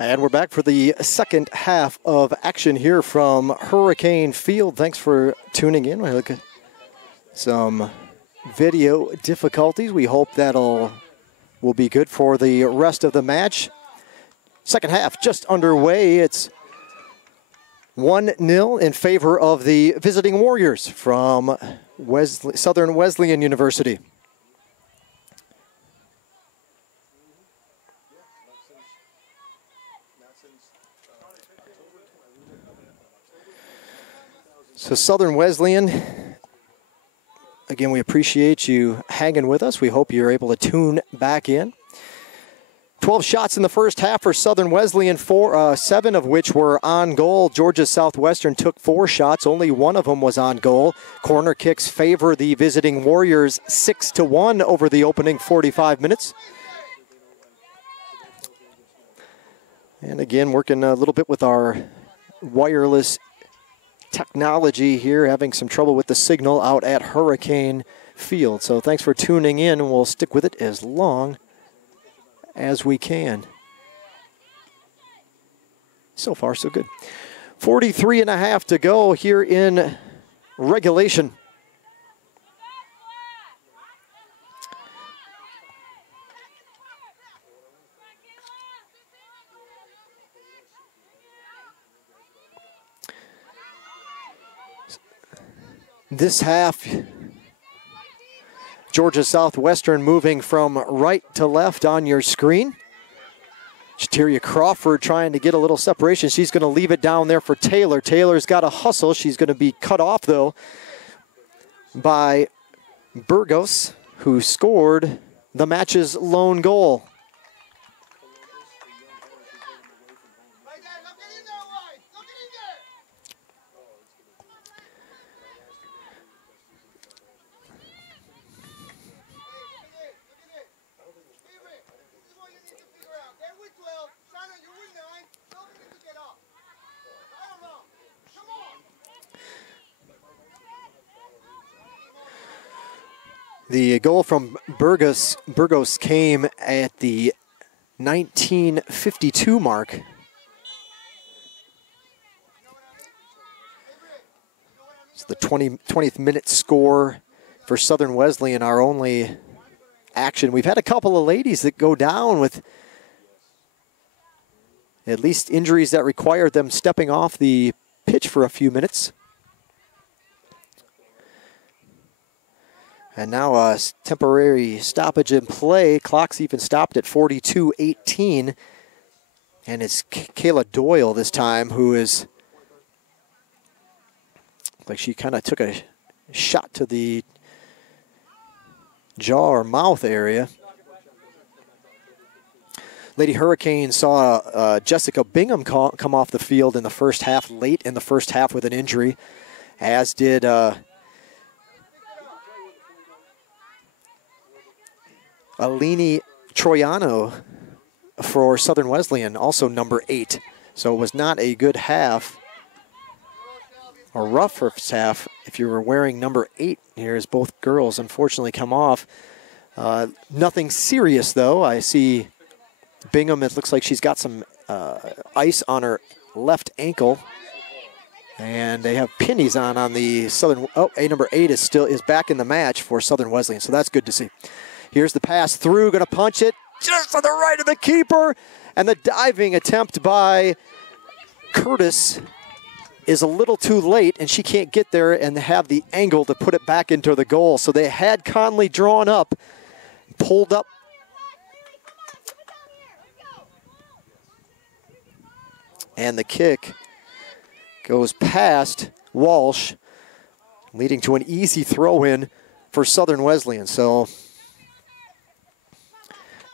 And we're back for the second half of action here from Hurricane Field. Thanks for tuning in. We look at some video difficulties. We hope will be good for the rest of the match. Second half just underway. It's 1-0 in favor of the visiting Warriors from Southern Wesleyan University. So Southern Wesleyan, again, we appreciate you hanging with us. We hope you're able to tune back in. 12 shots in the first half for Southern Wesleyan, 7 of which were on goal. Georgia Southwestern took 4 shots. Only one of them was on goal. Corner kicks favor the visiting Warriors 6-1 over the opening 45 minutes. And again, working a little bit with our wireless technology here, having some trouble with the signal out at Hurricane Field. So thanks for tuning in, and we'll stick with it as long as we can. So far, so good. 43.5 to go here in regulation. This half, Georgia Southwestern moving from right to left on your screen. Shateria Crawford trying to get a little separation. She's going to leave it down there for Taylor. Taylor's got a hustle. She's going to be cut off, though, by Burgos, who scored the match's lone goal. The goal from Burgos came at the 1952 mark. It's the 20th minute score for Southern Wesleyan, our only action. We've had a couple of ladies that go down with at least injuries that required them stepping off the pitch for a few minutes. And now a temporary stoppage in play. Clock's even stopped at 42:18. And it's Kayla Doyle this time, who is, like, she kind of took a shot to the jaw or mouth area. Lady Hurricane saw Jessica Bingham come off the field in the first half, late in the first half with an injury, as did Alini Troiano for Southern Wesleyan, also number 8. So it was not a good half, or rough first half, if you were wearing number 8 here, as both girls unfortunately come off. Nothing serious, though. I see Bingham, it looks like she's got some ice on her left ankle. And they have pennies on the Southern. Oh, number 8 is back in the match for Southern Wesleyan, so that's good to see. Here's the pass through, going to punch it just to the right of the keeper. And the diving attempt by Curtis is a little too late, and she can't get there and have the angle to put it back into the goal. So they had Conley drawn up, pulled up. And the kick goes past Walsh, leading to an easy throw-in for Southern Wesleyan. So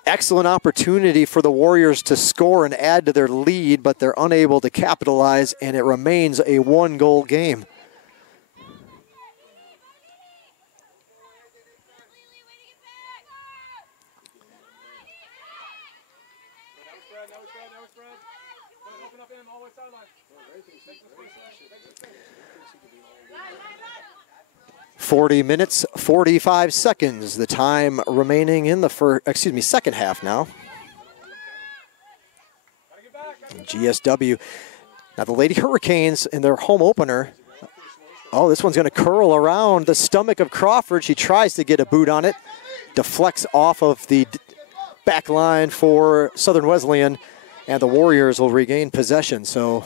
excellent opportunity for the Warriors to score and add to their lead, but they're unable to capitalize, and it remains a 1-goal game. .40 minutes, 45 seconds, the time remaining in the second half now. And GSW. Now the Lady Hurricanes in their home opener. Oh, this one's going to curl around the stomach of Crawford. She tries to get a boot on it. Deflects off of the back line for Southern Wesleyan. And the Warriors will regain possession. So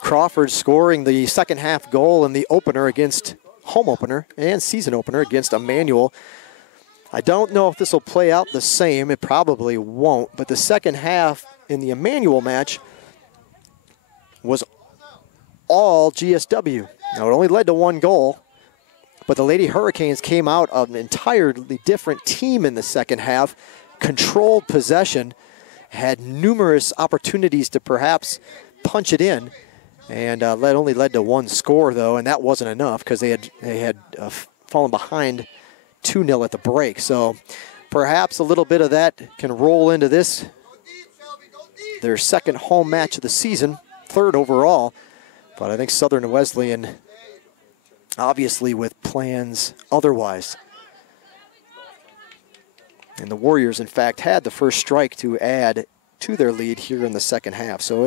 Crawford scoring the second half goal in the opener against home opener and season opener against Emmanuel. I don't know if this will play out the same. It probably won't. But the second half in the Emmanuel match was all GSW. Now, it only led to one goal, but the Lady Hurricanes came out of an entirely different team in the second half, controlled possession, had numerous opportunities to perhaps punch it in, and only led to one score, though, and that wasn't enough because they had fallen behind 2-0 at the break. So perhaps a little bit of that can roll into this, their second home match of the season, third overall. But I think Southern Wesleyan, obviously with plans otherwise. And the Warriors, in fact, had the first strike to add to their lead here in the second half. So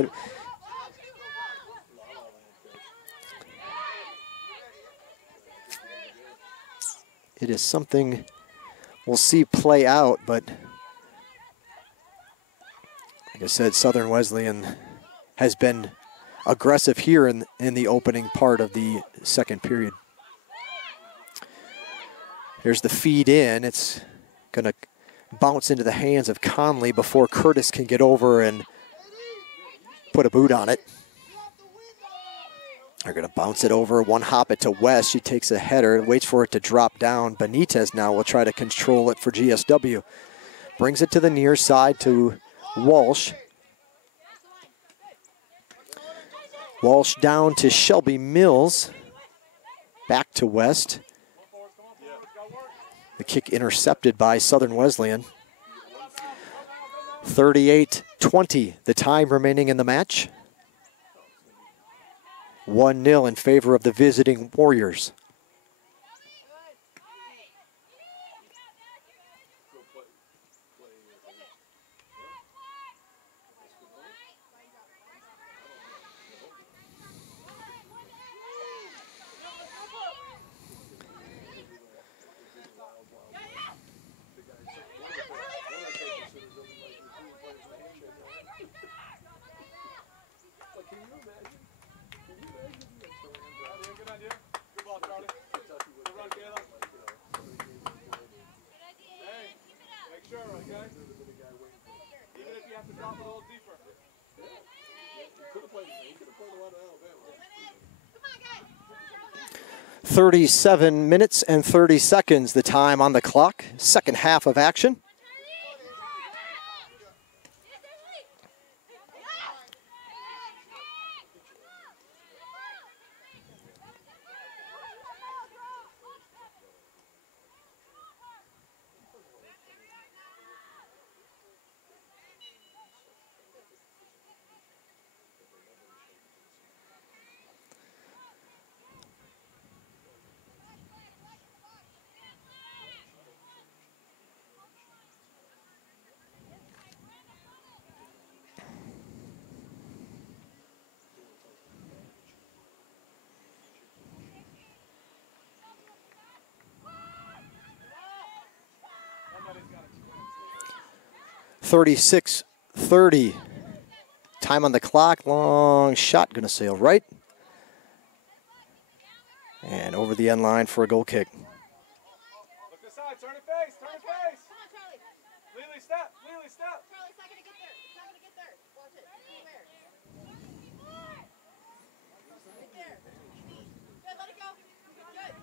it is something we'll see play out, but like I said, Southern Wesleyan has been aggressive here in the opening part of the second period. Here's the feed in. It's going to bounce into the hands of Conley before Curtis can get over and put a boot on it. They're going to bounce it over, one hop it to West. She takes a header, waits for it to drop down. Benitez now will try to control it for GSW. Brings it to the near side to Walsh. Walsh down to Shelby Mills. Back to West. The kick intercepted by Southern Wesleyan. 38-20, the time remaining in the match. 1-0 in favor of the visiting Warriors. Sure, okay? Even if you have to drop a little deeper. Yeah. Could have played a lot of Alabama. 37 minutes and 30 seconds, the time on the clock. Second half of action. .36:30. Time on the clock. Long shot, gonna sail right. And over the end line for a goal kick. Look aside, turn it face, turn it face. Come on, Charlie. Lily, step, Lily, step. Charlie, it's not gonna get there. It's not gonna get there. Watch it. Where? Right there. Good, let it go. Good.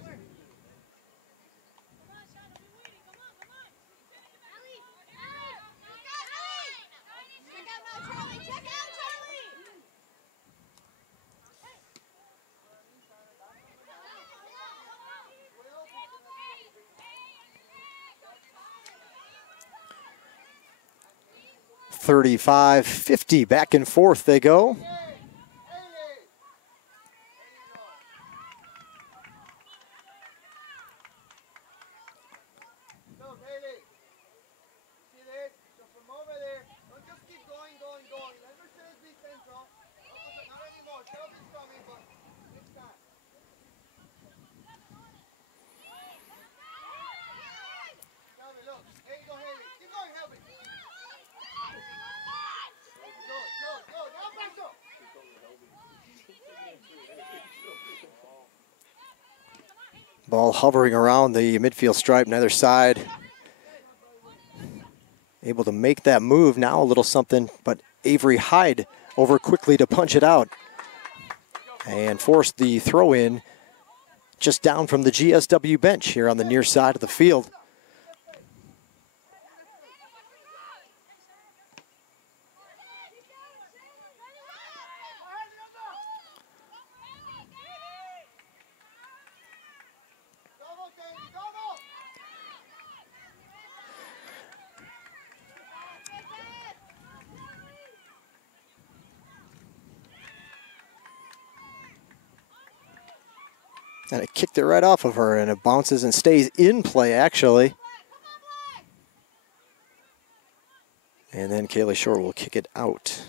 Where? Come on, Sean, I've been waiting. Come on, come on. Ellie. Check out now, Charlie. Check out, Charlie. 35-50, back and forth they go. Ball hovering around the midfield stripe, neither side. Able to make that move. Now a little something, but Avery Hyde over quickly to punch it out. And forced the throw in just down from the GSW bench here on the near side of the field. And it kicked it right off of her, and it bounces and stays in play, actually. And then Kaylee Short will kick it out.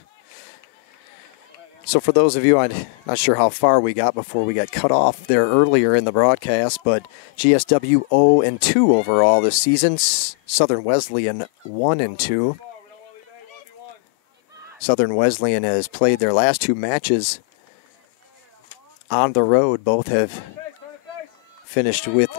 So for those of you, I'm not sure how far we got before we got cut off there earlier in the broadcast, but GSW 0-2 overall this season. Southern Wesleyan 1-2. Southern Wesleyan has played their last 2 matches on the road. Both have finished with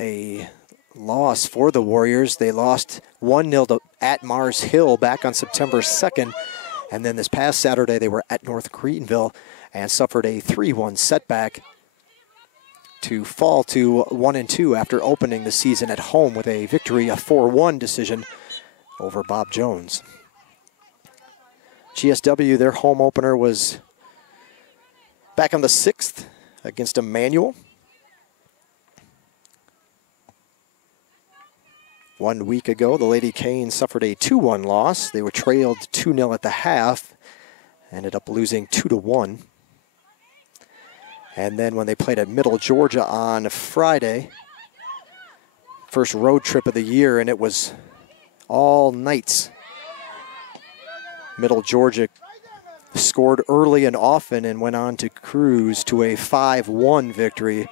a loss for the Warriors. They lost 1-0 at Mars Hill back on September 2nd. And then this past Saturday, they were at North Greenville and suffered a 3-1 setback to fall to 1-2 after opening the season at home with a victory, a 4-1 decision over Bob Jones. GSW, their home opener was back on the 6th against Emmanuel. 1 week ago, the Lady Canes suffered a 2-1 loss. They were trailed 2-0 at the half, ended up losing 2-1. And then when they played at Middle Georgia on Friday, first road trip of the year, and it was all nights. Middle Georgia scored early and often and went on to cruise to a 5-1 victory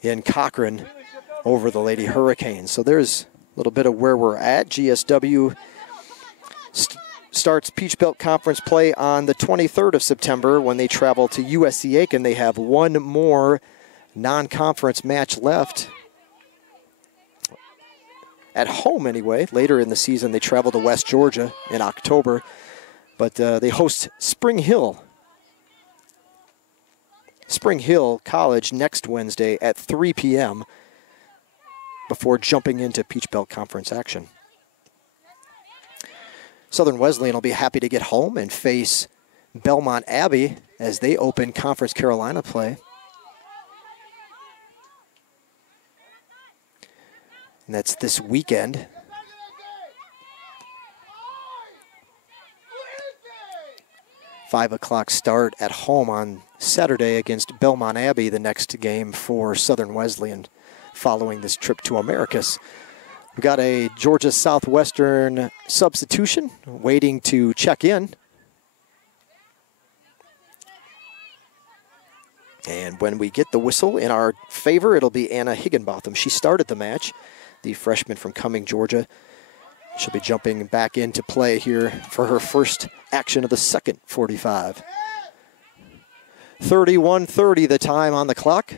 in Cochrane over the Lady Hurricanes. So there's a little bit of where we're at. GSW starts Peach Belt Conference play on the 23rd of September when they travel to USC Aiken. They have one more non-conference match left. At home anyway. Later in the season they travel to West Georgia in October. But they host Spring Hill College next Wednesday at 3 p.m. before jumping into Peach Belt Conference action. Southern Wesleyan will be happy to get home and face Belmont Abbey as they open Conference Carolina play. And that's this weekend. 5 o'clock start at home on Saturday against Belmont Abbey, the next game for Southern Wesleyan following this trip to Americus. We got a Georgia Southwestern substitution waiting to check in. And when we get the whistle in our favor, it'll be Anna Higginbotham. She started the match, the freshman from Cumming, Georgia. She'll be jumping back into play here for her first action of the second 45. 31:30 the time on the clock.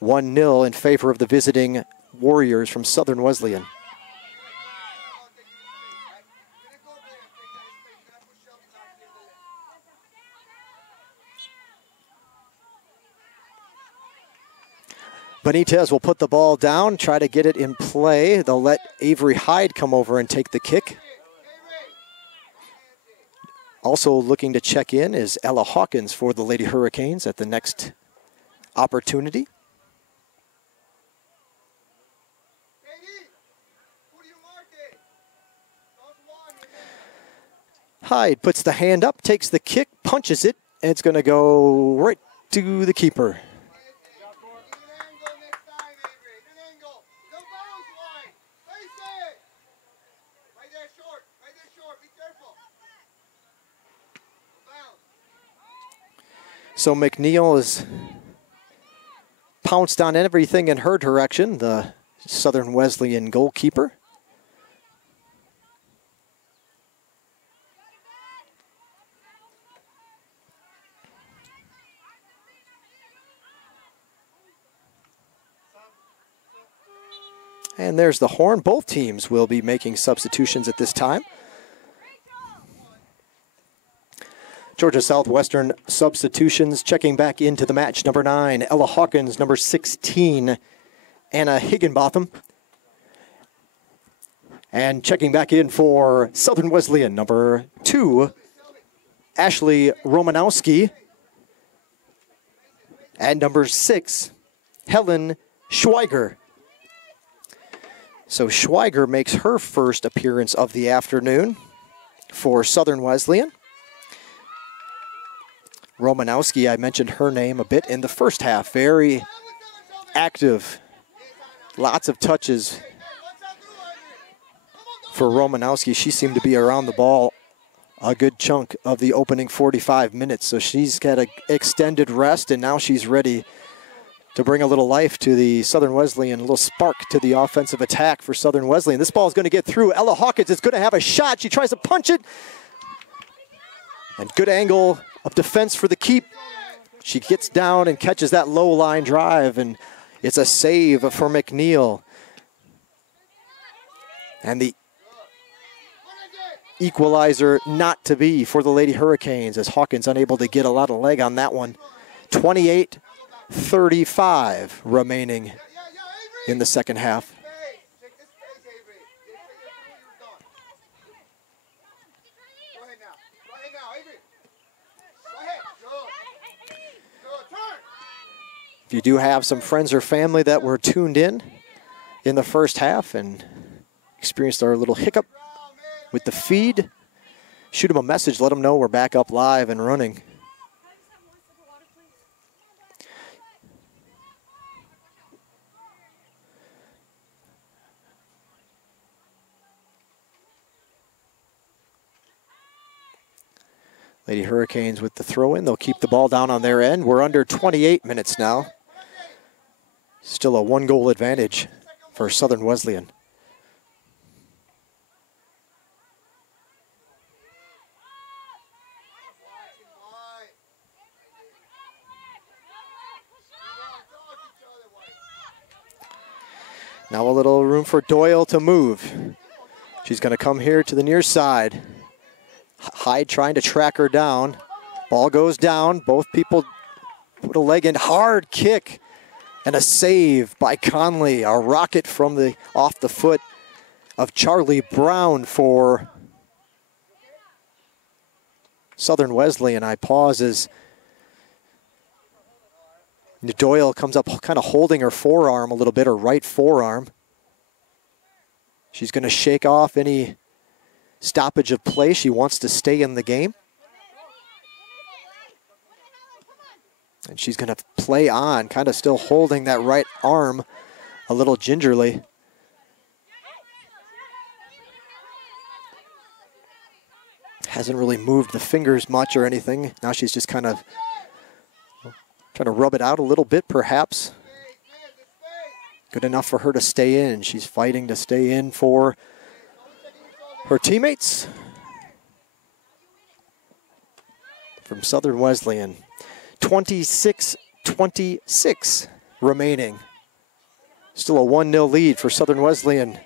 1-0 in favor of the visiting Warriors from Southern Wesleyan. Benitez will put the ball down, try to get it in play. They'll let Avery Hyde come over and take the kick. Also looking to check in is Ella Hawkins for the Lady Hurricanes at the next opportunity. Hyde puts the hand up, takes the kick, punches it, and it's going to go right to the keeper. So McNeil has pounced on everything in her direction, the Southern Wesleyan goalkeeper. And there's the horn. Both teams will be making substitutions at this time. Georgia Southwestern substitutions checking back into the match. Number 9, Ella Hawkins. Number 16, Anna Higginbotham. And checking back in for Southern Wesleyan, number 2, Ashley Romanowski. And number 6, Helen Schweiger. So Schweiger makes her first appearance of the afternoon for Southern Wesleyan. Romanowski, I mentioned her name a bit in the first half. Very active, lots of touches for Romanowski. She seemed to be around the ball a good chunk of the opening 45 minutes. So she's got an extended rest, and now she's ready to bring a little life to the Southern Wesleyan, a little spark to the offensive attack for Southern Wesleyan. This ball is going to get through. Ella Hawkins is going to have a shot. She tries to punch it. And good angle of defense for the keep. She gets down and catches that low line drive, and it's a save for McNeil. And the equalizer not to be for the Lady Hurricanes, as Hawkins unable to get a lot of leg on that one. 28-35 remaining in the second half. If you do have some friends or family that were tuned in the first half and experienced our little hiccup with the feed, shoot them a message, let them know we're back up live and running. Lady Hurricanes with the throw in. They'll keep the ball down on their end. We're under 28 minutes now. Still a 1-goal advantage for Southern Wesleyan. Now a little room for Doyle to move. She's going to come here to the near side. Hyde trying to track her down. Ball goes down. Both people put a leg in. Hard kick and a save by Conley. A rocket from off the foot of Charlie Brown for Southern Wesleyan. I pause as Doyle comes up kind of holding her forearm a little bit, her right forearm. She's going to shake off any stoppage of play. She wants to stay in the game. And she's going to play on, kind of still holding that right arm a little gingerly. Hasn't really moved the fingers much or anything. Now she's just kind of trying to rub it out a little bit, perhaps. Good enough for her to stay in. She's fighting to stay in for her teammates from Southern Wesleyan. 26-26 remaining. Still a 1-0 lead for Southern Wesleyan.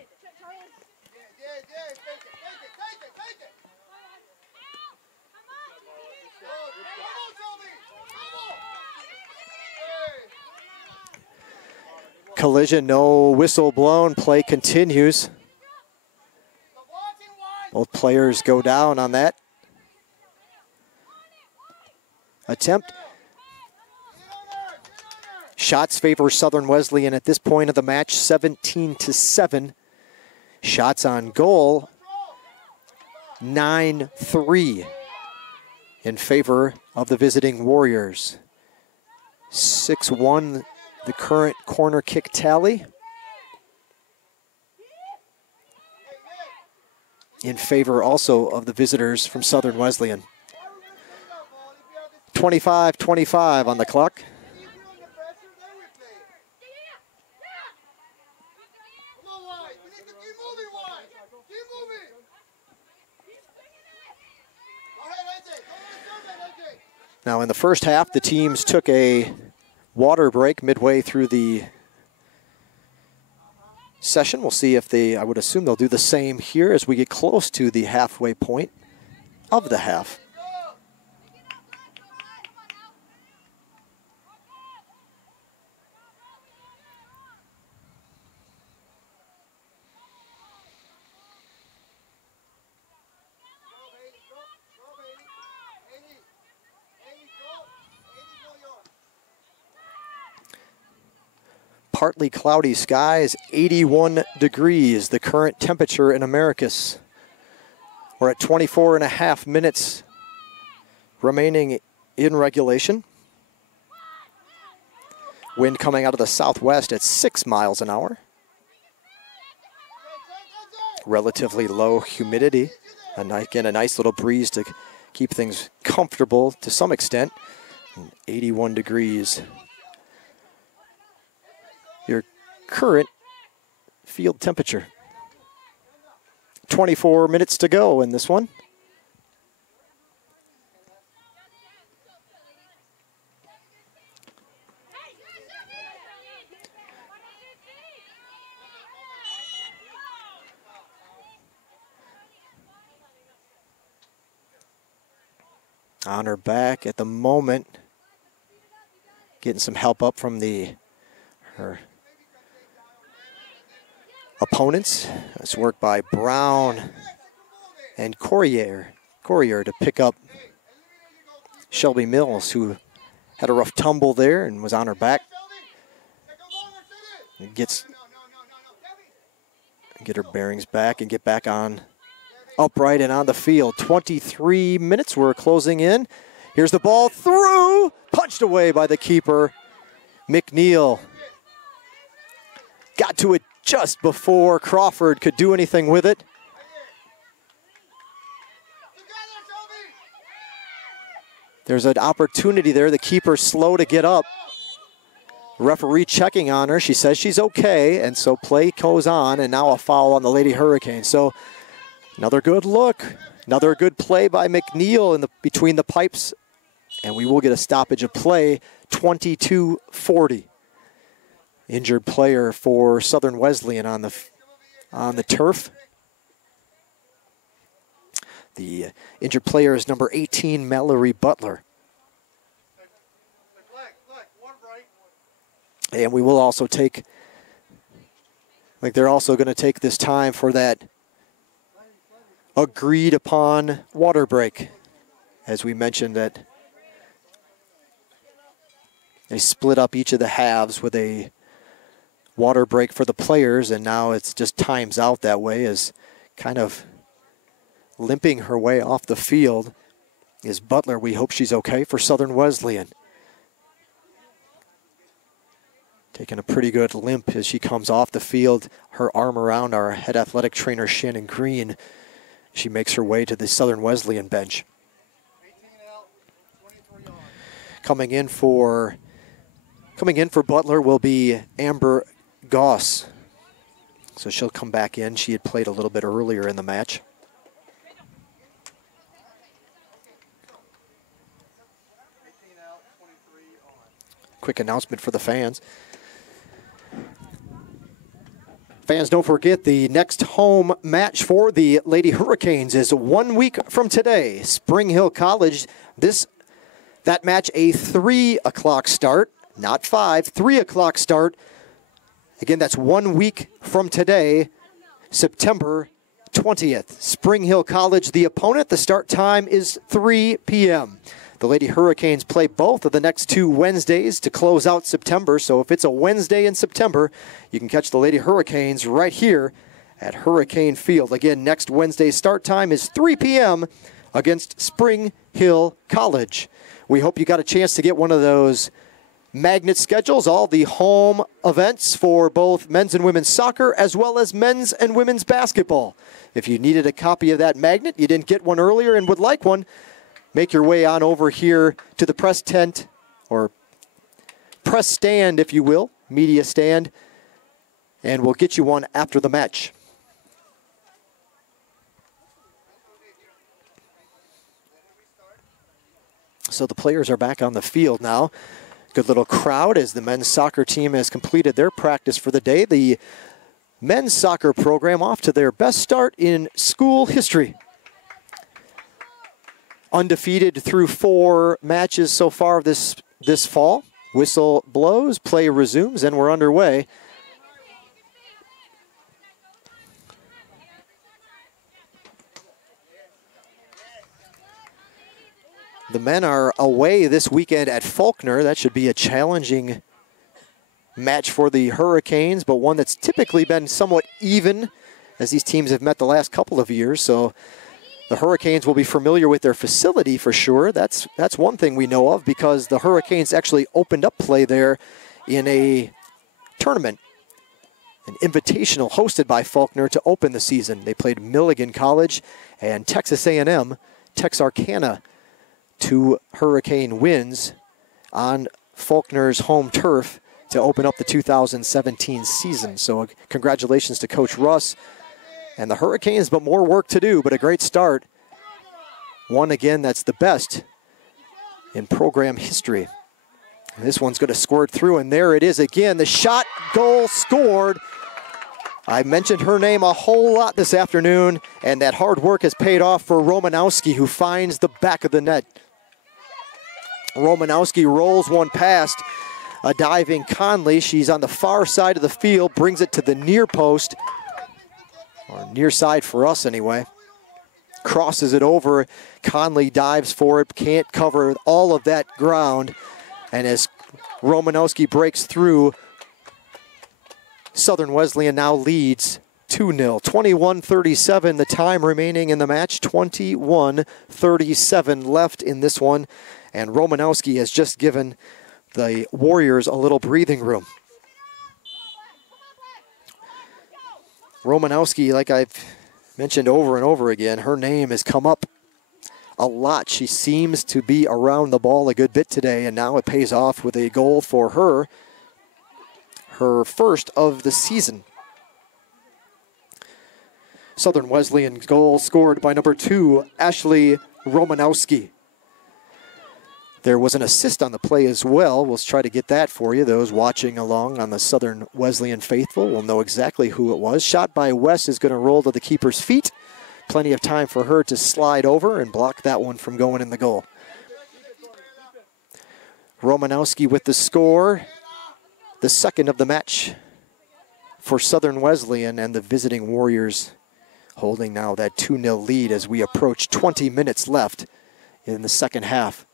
Collision, no whistle blown. Play continues. Both players go down on that attempt. Shots favor Southern Wesleyan at this point of the match, 17-7. Shots on goal, 9-3 in favor of the visiting Warriors. 6-1 the current corner kick tally in favor also of the visitors from Southern Wesleyan. 25-25 on the clock. Now in the first half, the teams took a water break midway through the session. We'll see if they, I would assume they'll do the same here as we get close to the halfway point of the half. Partly cloudy skies, 81 degrees, the current temperature in Americus. We're at 24 and a half minutes remaining in regulation. Wind coming out of the southwest at 6 miles an hour. Relatively low humidity. And again, a nice little breeze to keep things comfortable to some extent. 81 degrees. Your current field temperature. 24 minutes to go in this one. On her back at the moment. Getting some help up from her opponents. It's work by Brown and Courier to pick up Shelby Mills, who had a rough tumble there and was on her back. Get her bearings back and get back on upright and on the field. 23 minutes, we're closing in. Here's the ball through, punched away by the keeper, McNeil. Got to it just before Crawford could do anything with it. There's an opportunity there. The keeper's slow to get up. Referee checking on her. She says she's okay, and so play goes on, and now a foul on the Lady Hurricanes. So another good look. Another good play by McNeil between the pipes, and we will get a stoppage of play, 22-40. Injured player for Southern Wesleyan on the turf. The injured player is number 18, Mallory Butler. And we will also take, they're also going to take this time for that agreed upon water break. As we mentioned, that they split up each of the halves with a water break for the players, and now it's just times out that way. As kind of limping her way off the field is Butler. We hope she's okay for Southern Wesleyan. Taking a pretty good limp as she comes off the field, her arm around our head athletic trainer, Shannon Green. She makes her way to the Southern Wesleyan bench. Coming in for Butler will be Amber Goss. So she'll come back in. She had played a little bit earlier in the match. Quick announcement for the fans. Fans, don't forget the next home match for the Lady Hurricanes is 1 week from today. Spring Hill College. That match a 3 o'clock start, not 5, 3 o'clock start. Again, that's 1 week from today, September 20th. Spring Hill College, the opponent. The start time is 3 p.m. The Lady Hurricanes play both of the next 2 Wednesdays to close out September. So if it's a Wednesday in September, you can catch the Lady Hurricanes right here at Hurricane Field. Again, next Wednesday's start time is 3 p.m. against Spring Hill College. We hope you got a chance to get one of those magnet schedules, all the home events for both men's and women's soccer, as well as men's and women's basketball. If you needed a copy of that magnet, you didn't get one earlier and would like one, make your way on over here to the press tent, or press stand, if you will, media stand, and we'll get you one after the match. So the players are back on the field now. Good little crowd as the men's soccer team has completed their practice for the day. The men's soccer program off to their best start in school history. Undefeated through 4 matches so far this fall. Whistle blows, play resumes, and we're underway. The men are away this weekend at Faulkner. That should be a challenging match for the Hurricanes, but one that's typically been somewhat even as these teams have met the last couple of years. So the Hurricanes will be familiar with their facility for sure. That's one thing we know of, because the Hurricanes actually opened up play there in a tournament, an invitational hosted by Faulkner to open the season. They played Milligan College and Texas A&M, Texarkana. 2 Hurricane wins on Faulkner's home turf to open up the 2017 season. So congratulations to Coach Russ and the Hurricanes, but more work to do, but a great start. One, again, that's the best in program history. And this one's going to squirt through, and there it is again. The shot, goal, scored. I mentioned her name a whole lot this afternoon, and that hard work has paid off for Romanowski, who finds the back of the net. Romanowski rolls one past a diving Conley. She's on the far side of the field, brings it to the near post, or near side for us anyway. Crosses it over. Conley dives for it, can't cover all of that ground. And as Romanowski breaks through, Southern Wesleyan now leads 2-0. 21-37, the time remaining in the match. 21-37 left in this one. And Romanowski has just given the Warriors a little breathing room. Romanowski, like I've mentioned over and over again, her name has come up a lot. She seems to be around the ball a good bit today, and now it pays off with a goal for her, her first of the season. Southern Wesleyan's goal scored by number 2, Ashley Romanowski. There was an assist on the play as well. We'll try to get that for you. Those watching along on the Southern Wesleyan faithful will know exactly who it was. Shot by West is going to roll to the keeper's feet. Plenty of time for her to slide over and block that one from going in the goal. Romanowski with the score, the second of the match for Southern Wesleyan, and the visiting Warriors holding now that 2-0 lead as we approach 20 minutes left in the second half.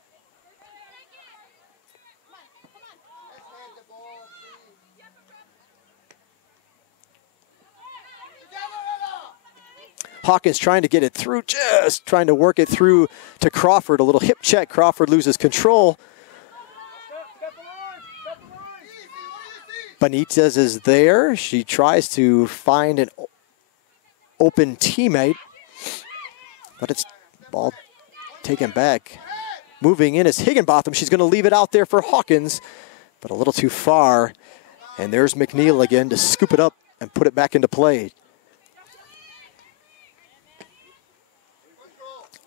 Hawkins trying to get it through, just trying to work it through to Crawford. A little hip check. Crawford loses control. Benitez is there. She tries to find an open teammate, but it's ball taken back. Moving in is Higginbotham. She's going to leave it out there for Hawkins, but a little too far. And there's McNeil again to scoop it up and put it back into play.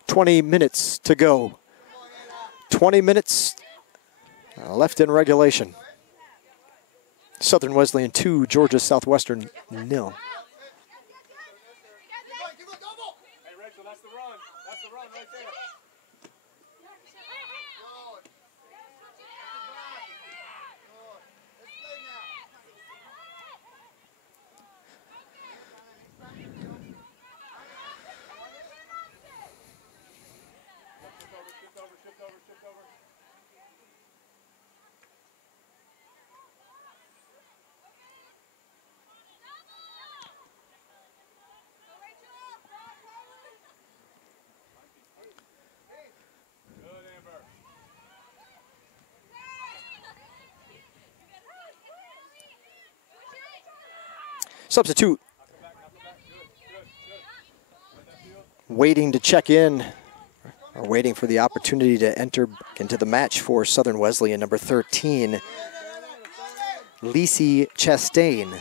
20 minutes to go. 20 minutes left in regulation. Southern Wesleyan 2, Georgia Southwestern 0. Hey, Rachel, that's the run. That's the run right there. Shift over. Good, Amber. Substitute waiting to check in, or waiting for the opportunity to enter into the match for Southern Wesleyan, number 13, Lacey Chastain.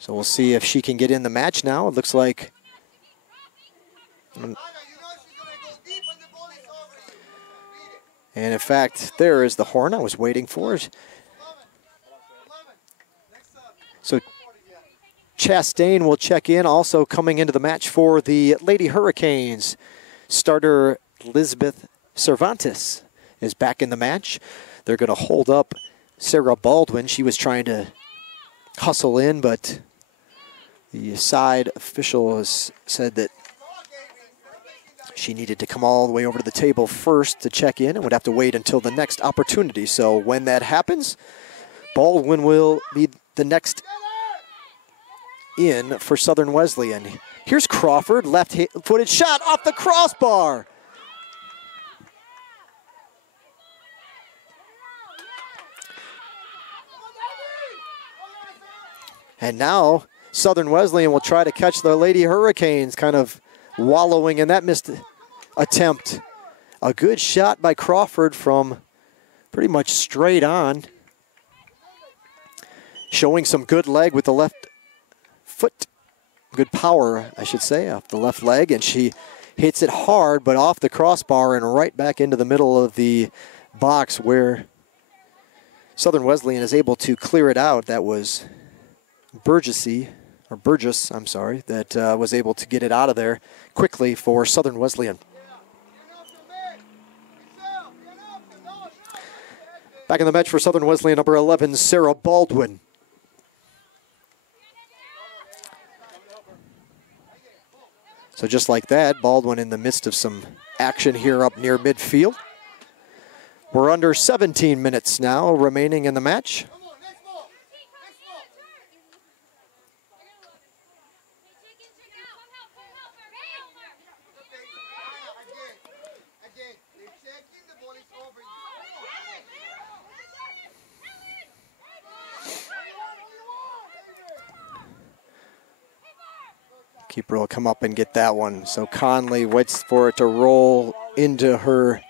So we'll see if she can get in the match now. It looks like and in fact, there is the horn I was waiting for. So Chastain will check in. Also coming into the match for the Lady Hurricanes, starter Lisbeth Cervantes is back in the match. They're going to hold up Sarah Baldwin. She was trying to hustle in, but the side official has said that she needed to come all the way over to the table first to check in and would have to wait until the next opportunity. So when that happens, Baldwin will be the next in for Southern Wesleyan. Here's Crawford, left-footed shot off the crossbar. And now Southern Wesleyan will try to catch the Lady Hurricanes, kind of wallowing in that missed attempt. A good shot by Crawford from pretty much straight on. Showing some good leg with the left foot. Good power, I should say, off the left leg. And she hits it hard, but off the crossbar and right back into the middle of the box where Southern Wesleyan is able to clear it out. That was Burgess, that was able to get it out of there quickly for Southern Wesleyan. Back in the match for Southern Wesleyan, number 11, Sarah Baldwin. So just like that, Baldwin in the midst of some action here up near midfield. We're under 17 minutes now remaining in the match. Keeper will come up and get that one. So Conley waits for it to roll into her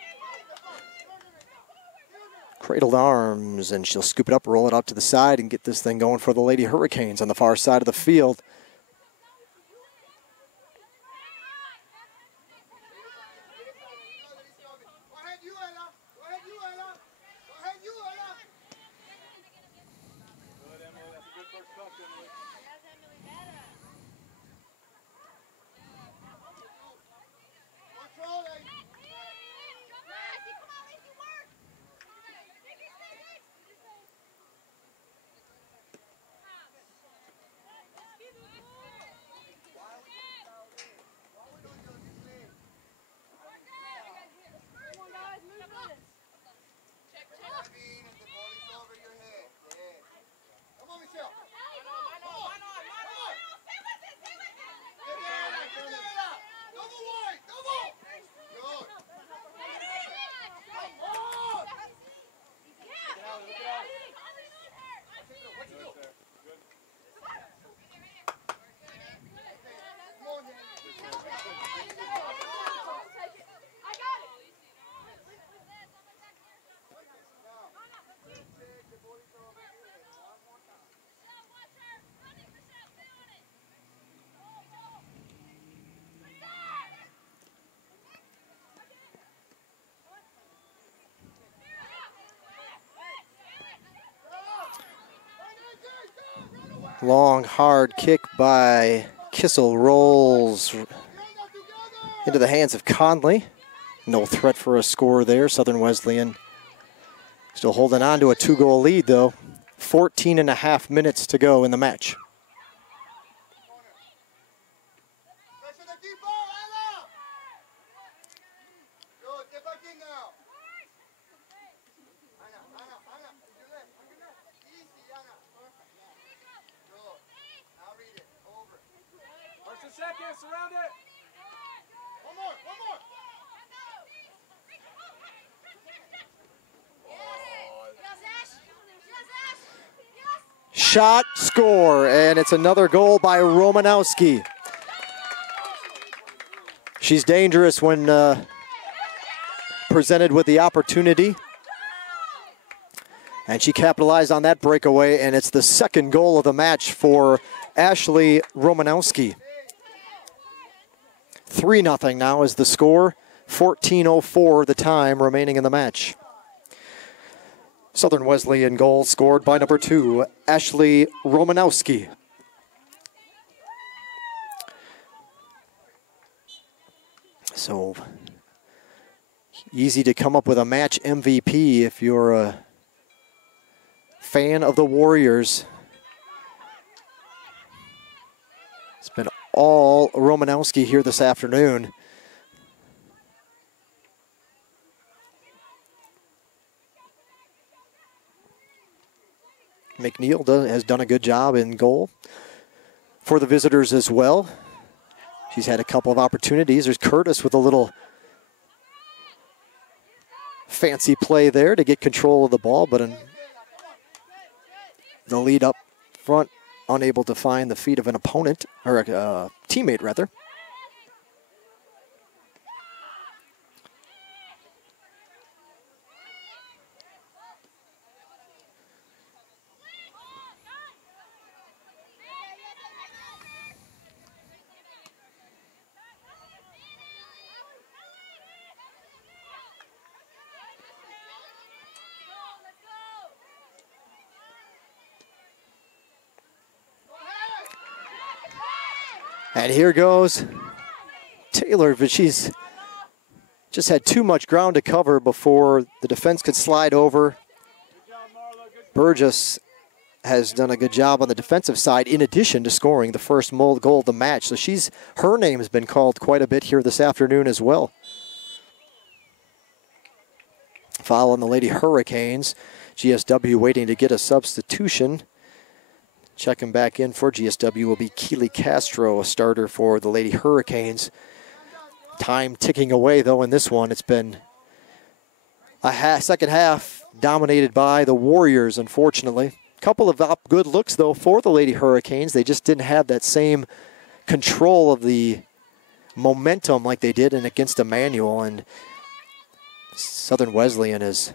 cradled arms, and she'll scoop it up, roll it out to the side, and get this thing going for the Lady Hurricanes on the far side of the field. Long, hard kick by Kissel rolls into the hands of Conley. No threat for a score there. Southern Wesleyan still holding on to a 2-goal lead, though. 14.5 minutes to go in the match. Surround it. One more. Shot, score, and it's another goal by Romanowski. She's dangerous when presented with the opportunity. And she capitalized on that breakaway, and it's the second goal of the match for Ashley Romanowski. 3-0 now is the score. 14:04 the time remaining in the match. Southern Wesleyan goal scored by number 2, Ashley Romanowski. So easy to come up with a match MVP if you're a fan of the Warriors. It's been all Romanowski here this afternoon. McNeil has done a good job in goal for the visitors as well. She's had a couple of opportunities. There's Curtis with a little fancy play there to get control of the ball, but the lead up front unable to find the feet of an opponent, or a teammate rather. And here goes Taylor, but she's just had too much ground to cover before the defense could slide over. Burgess has done a good job on the defensive side in addition to scoring the first goal of the match. So her name has been called quite a bit here this afternoon as well. Foul on the Lady Hurricanes. GSW waiting to get a substitution. Checking back in for GSW will be Keely Castro, a starter for the Lady Hurricanes. Time ticking away, though, in this one. It's been a second half dominated by the Warriors, unfortunately. Couple of good looks, though, for the Lady Hurricanes. They just didn't have that same control of the momentum like they did against Emmanuel. And Southern Wesleyan has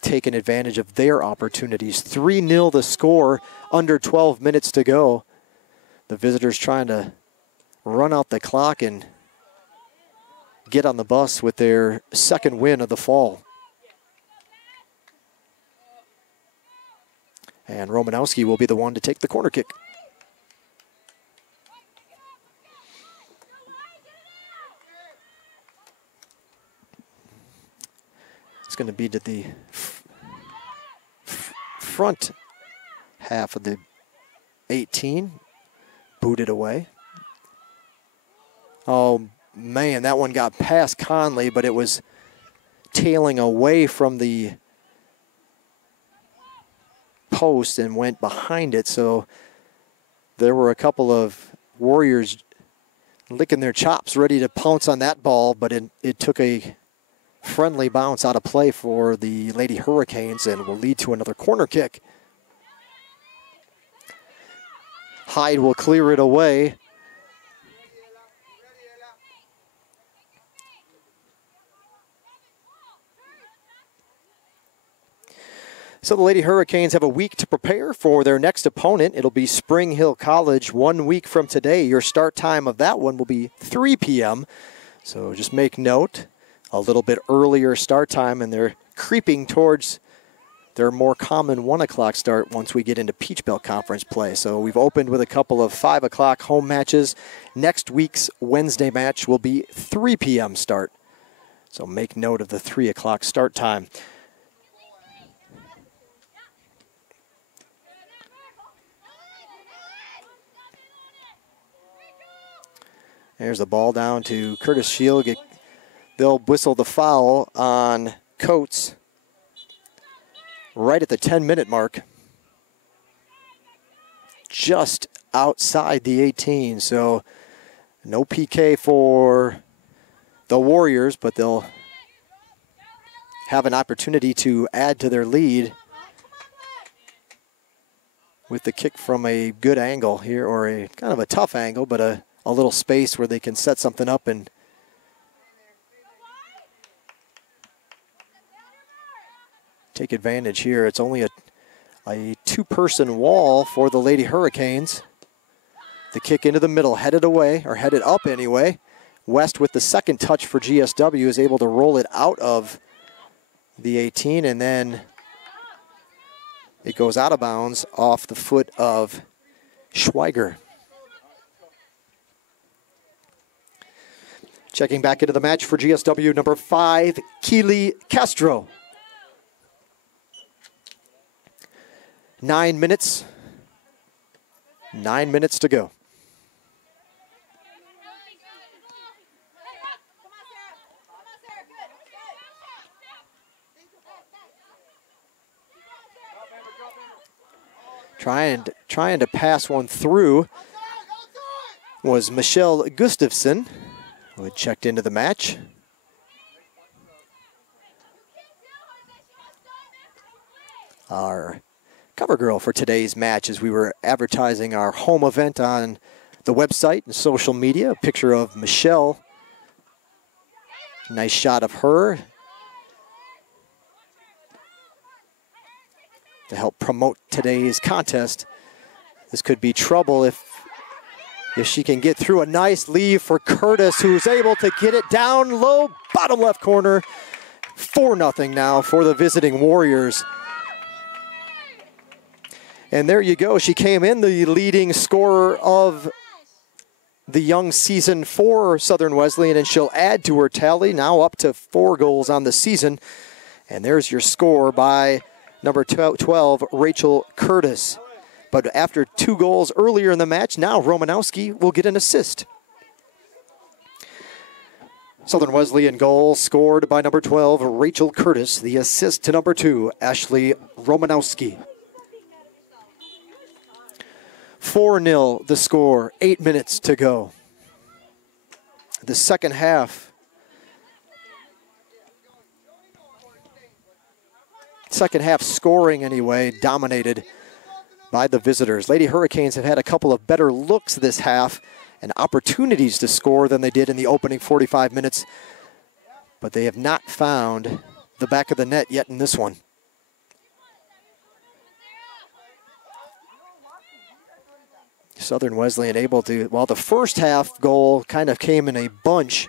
taken advantage of their opportunities. 3-0 the score, under 12 minutes to go. The visitors trying to run out the clock and get on the bus with their second win of the fall. And Romanowski will be the one to take the corner kick. It's going to be to the front half of the 18. Booted away. Oh, man, that one got past Conley, but it was tailing away from the post and went behind it. So there were a couple of Warriors licking their chops ready to pounce on that ball, but it took a friendly bounce out of play for the Lady Hurricanes and will lead to another corner kick. Hyde will clear it away. So the Lady Hurricanes have a week to prepare for their next opponent. It'll be Spring Hill College 1 week from today. Your start time of that one will be 3 p.m. So just make note, a little bit earlier start time, and they're creeping towards their more common 1 o'clock start once we get into Peach Belt Conference play. So we've opened with a couple of 5 o'clock home matches. Next week's Wednesday match will be 3 p.m. start. So make note of the 3 o'clock start time. There's the ball down to Curtis Shield. They'll whistle the foul on Coates right at the 10-minute mark. Just outside the 18. So no PK for the Warriors, but they'll have an opportunity to add to their lead with the kick from a good angle here, or a kind of a tough angle, but a little space where they can set something up and take advantage here. It's only a two-person wall for the Lady Hurricanes. The kick into the middle, headed away, or headed up anyway. West with the second touch for GSW is able to roll it out of the 18, and then it goes out of bounds off the foot of Schweiger. Checking back into the match for GSW, number 5, Keely Castro. 9 minutes. 9 minutes to go. Trying to pass one through was Michelle Gustafson, who had checked into the match. Our cover girl for today's match, as we were advertising our home event on the website and social media. A picture of Michelle. Nice shot of her to help promote today's contest. This could be trouble if she can get through. A nice leave for Curtis, who's able to get it down low, bottom left corner. 4-0 now for the visiting Warriors. And there you go. She came in the leading scorer of the young season for Southern Wesleyan, and she'll add to her tally, now up to 4 goals on the season. And there's your score by number 12, Rachel Curtis. But after 2 goals earlier in the match, now Romanowski will get an assist. Southern Wesleyan goal scored by number 12, Rachel Curtis. The assist to number 2, Ashley Romanowski. 4-0 the score, 8 minutes to go. The second half. Second half scoring anyway, dominated by the visitors. Lady Hurricanes have had a couple of better looks this half and opportunities to score than they did in the opening 45 minutes, but they have not found the back of the net yet in this one. Southern Wesleyan able to, while the first half goal kind of came in a bunch.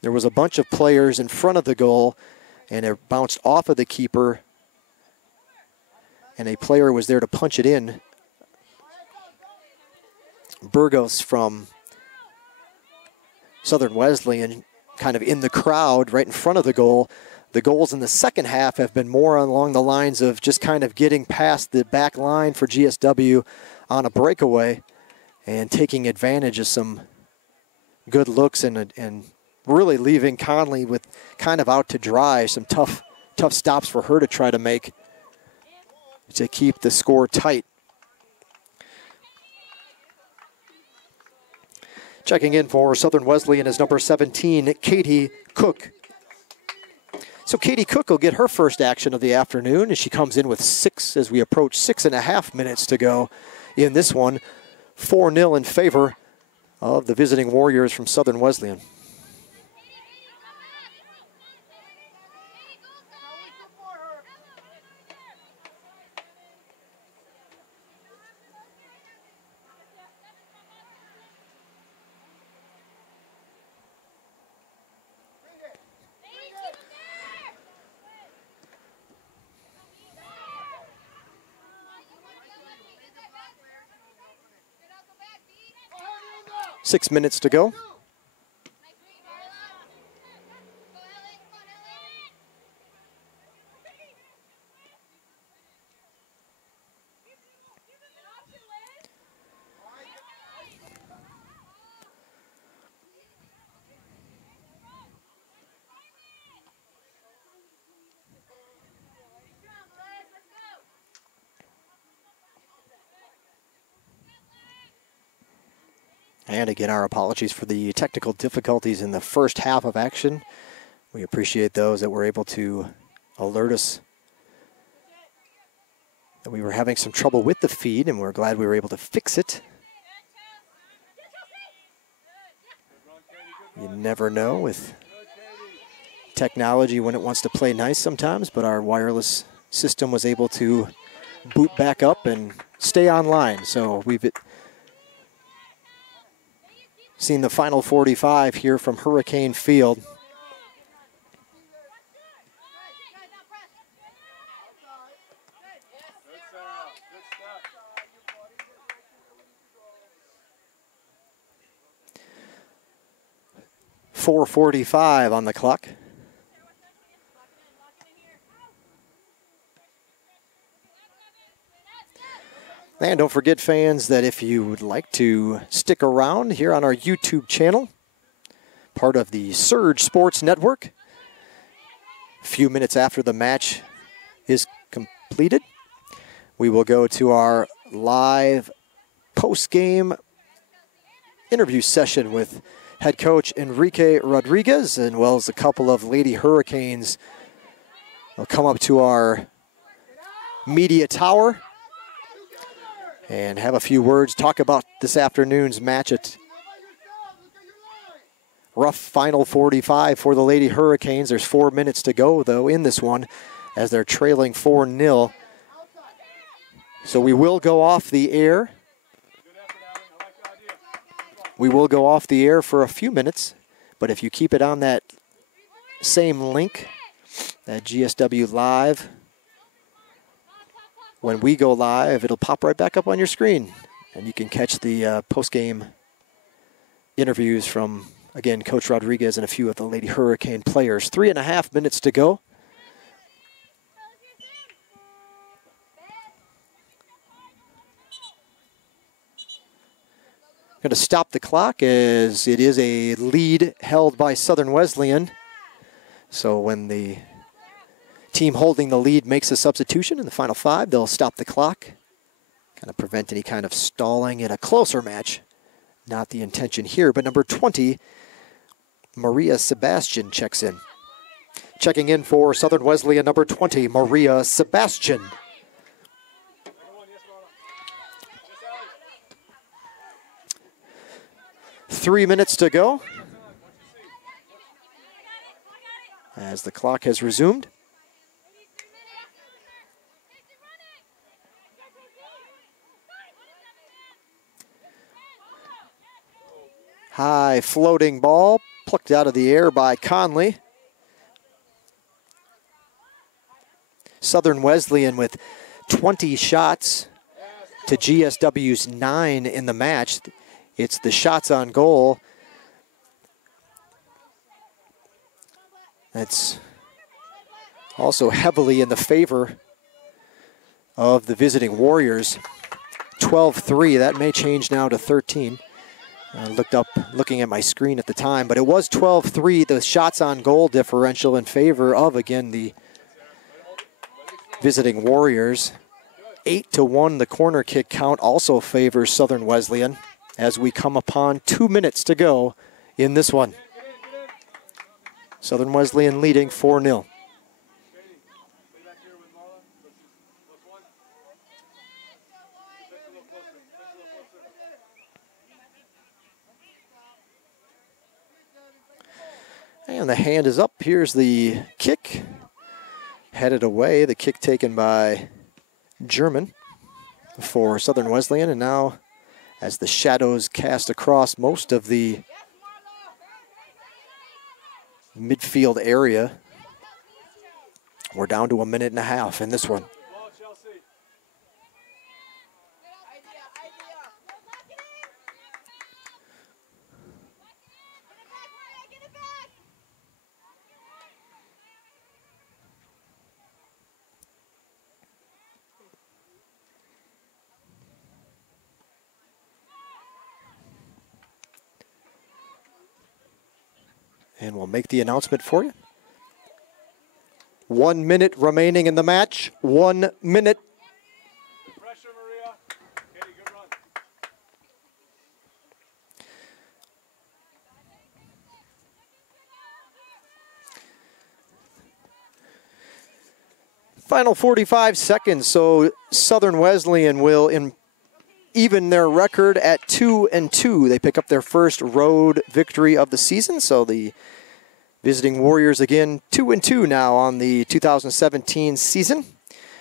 There was a bunch of players in front of the goal, and it bounced off of the keeper, and a player was there to punch it in. Burgos from Southern Wesleyan kind of in the crowd right in front of the goal. The goals in the second half have been more along the lines of just kind of getting past the back line for GSW on a breakaway and taking advantage of some good looks and really leaving Conley with kind of out to dry. Some tough stops for her to try to make to keep the score tight. Checking in for Southern Wesleyan is number 17, Katie Cook. So Katie Cook will get her first action of the afternoon as she comes in with 6 as we approach 6.5 minutes to go in this one. 4-0 in favor of the visiting Warriors from Southern Wesleyan. Six minutes to go. And again, our apologies for the technical difficulties in the first half of action. We appreciate those that were able to alert us that we were having some trouble with the feed, and we're glad we were able to fix it. You never know with technology when it wants to play nice sometimes, but our wireless system was able to boot back up and stay online. So we've seen the final 45 here from Hurricane Field. 4:45 on the clock. And don't forget, fans, that if you would like to stick around here on our YouTube channel, part of the Surge Sports Network, a few minutes after the match is completed, we will go to our live post-game interview session with head coach Enrique Rodriguez, and well as a couple of Lady Hurricanes will come up to our media tower and have a few words, talk about this afternoon's match. At rough final 45 for the Lady Hurricanes. There's 4 minutes to go, though, in this one as they're trailing 4-0. So we will go off the air. We will go off the air for a few minutes, but if you keep it on that same link, that GSW Live, when we go live, it'll pop right back up on your screen, and you can catch the post-game interviews from, again, Coach Rodriguez and a few of the Lady Hurricane players. 3.5 minutes to go. Going to stop the clock as it is a lead held by Southern Wesleyan. So when the team holding the lead makes a substitution in the final 5, they'll stop the clock. Kind of prevent any kind of stalling in a closer match. Not the intention here, but number 20, Maria Sebastian checks in. Checking in for Southern Wesleyan, number 20, Maria Sebastian. 3 minutes to go as the clock has resumed. High floating ball plucked out of the air by Conley. Southern Wesleyan with 20 shots to GSW's 9 in the match. It's the shots on goal that's also heavily in the favor of the visiting Warriors. 12-3, that may change now to 13. I looked up looking at my screen at the time, but it was 12-3, the shots on goal differential in favor of, again, the visiting Warriors. 8-1, the corner kick count also favors Southern Wesleyan as we come upon 2 minutes to go in this one. Southern Wesleyan leading 4-0. And the hand is up. Here's the kick. Headed away. The kick taken by German for Southern Wesleyan. And now, as the shadows cast across most of the midfield area, we're down to 1.5 minutes in this one. And we'll make the announcement for you. 1 minute remaining in the match. 1 minute. Pressure, Maria. Katie, good run. Final 45 seconds, so Southern Wesleyan will even their record at 2-2. They pick up their first road victory of the season, so the visiting Warriors again 2-2 now on the 2017 season.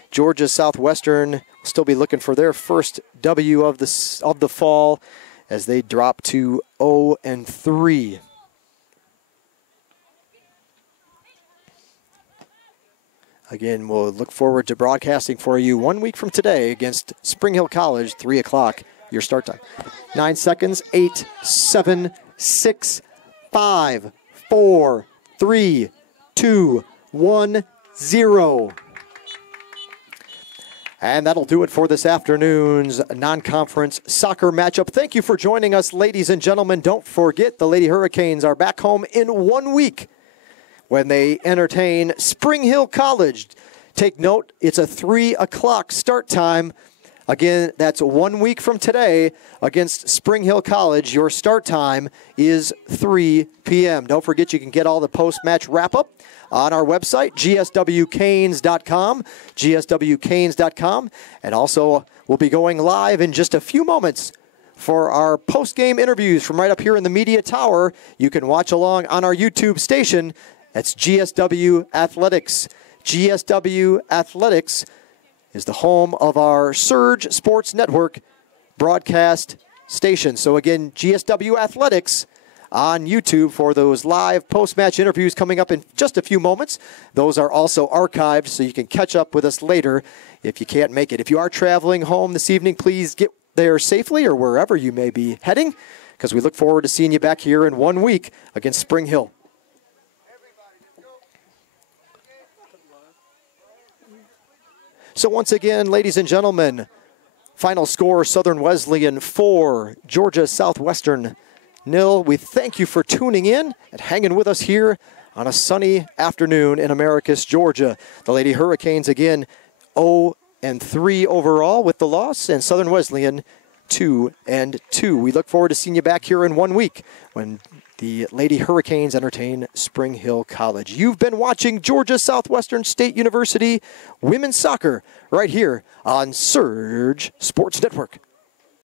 Georgia Southwestern will still be looking for their first W of the fall as they drop to 0-3. Again, we'll look forward to broadcasting for you 1 week from today against Spring Hill College, 3 o'clock, your start time. 9 seconds, 8, 7, 6, 5, 4, 3, 2, 1, 0. And that'll do it for this afternoon's non-conference soccer matchup. Thank you for joining us, ladies and gentlemen. Don't forget, the Lady Hurricanes are back home in 1 week when they entertain Spring Hill College. Take note, it's a 3 o'clock start time. Again, that's 1 week from today against Spring Hill College. Your start time is 3 p.m. Don't forget, you can get all the post-match wrap-up on our website, gswcanes.com, gswcanes.com. And also, we'll be going live in just a few moments for our post-game interviews from right up here in the media tower. You can watch along on our YouTube station. That's GSW Athletics. GSW Athletics is the home of our Surge Sports Network broadcast station. So again, GSW Athletics on YouTube for those live post-match interviews coming up in just a few moments. Those are also archived, so you can catch up with us later if you can't make it. If you are traveling home this evening, please get there safely or wherever you may be heading, because we look forward to seeing you back here in 1 week against Spring Hill. So once again, ladies and gentlemen, final score, Southern Wesleyan 4, Georgia Southwestern 0. We thank you for tuning in and hanging with us here on a sunny afternoon in Americus, Georgia. The Lady Hurricanes, again, 0-3 overall with the loss, and Southern Wesleyan 2-2. We look forward to seeing you back here in 1 week when the Lady Hurricanes entertain Spring Hill College. You've been watching Georgia Southwestern State University Women's Soccer right here on Surge Sports Network.